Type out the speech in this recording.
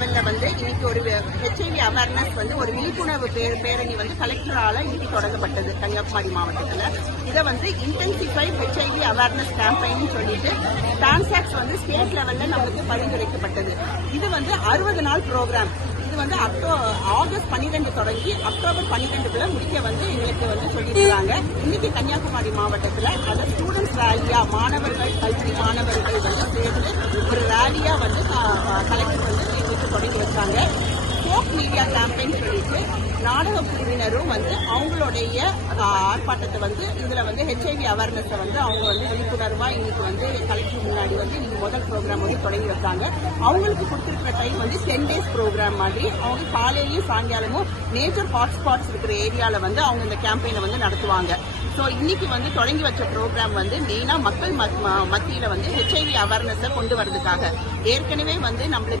லெவல்ல வந்து இன்னைக்கு ஒரு ஹெச்ஐவி அவேர்னஸ் வந்து ஒரு விழிப்புணர்வு பேரணி வந்து கலெக்டரால இன்னைக்கு தொடங்கப்பட்டது கன்னியாகுமரி மாவட்டத்தில். இதை வந்து இன்டென்சிஃபைட் ஹெச்ஐவி அவேர்னஸ் கேம்பெயின் சொல்லிட்டு டிரான்சாக்ஸ் வந்து ஸ்டேட் லெவல்ல நம்மளுக்கு பரிந்துரைக்கப்பட்டது. இது வந்து 60 நாள் ப்ரோக்ராம். இது வந்து ஆகஸ்ட் 12 தொடங்கி அக்டோபர் 12க்குள்ள முடிக்க வந்து எங்களுக்கு வந்து சொல்லியிருக்காங்க. இன்னைக்கு கன்னியாகுமரி மாவட்டத்தில் அதை ஸ்டூடெண்ட்ஸ் ரேலியா மாணவர்கள் கல்வி மாணவர்கள் வந்து சேர்ந்து ஒரு ரேலியா வந்து கலெக்டர் வந்து எங்களுக்கு தொடங்கி வச்சாங்க. ஃபோக் மீடியா கேம்பெயின் சொல்லிட்டு நாடக குழுவினரும் வந்து அவங்களுடைய ஆர்ப்பாட்டத்தை வந்து இதுல வந்து ஹெச்ஐவி அவேர்னஸை வந்து அவங்க வந்து விழிப்புணர்வா இன்னைக்கு வந்து கலெக்டர் முன்னாடி வந்து இன்னைக்கு முதல் ப்ரோக்ராம் வந்து தொடங்கி வச்சாங்க. அவங்களுக்கு கொடுத்துருக்கிற டைம் வந்து 10 days ப்ரோக்ராம் மாதிரி அவங்க காலையிலயும் சாயங்காலமும் மேஜர் ஹாட்ஸ்பாட்ஸ் இருக்கிற ஏரியால வந்து அவங்க இந்த கேம்பெயினை வந்து நடத்துவாங்க. ஸோ இன்னைக்கு வந்து தொடங்கி வச்ச ப்ரோக்ராம் வந்து மெயினா மக்கள் மத்தியில வந்து ஹெச்ஐவி அவேர்னஸை கொண்டு வரதுக்காக. ஏற்கனவே வந்து நம்மளுக்கு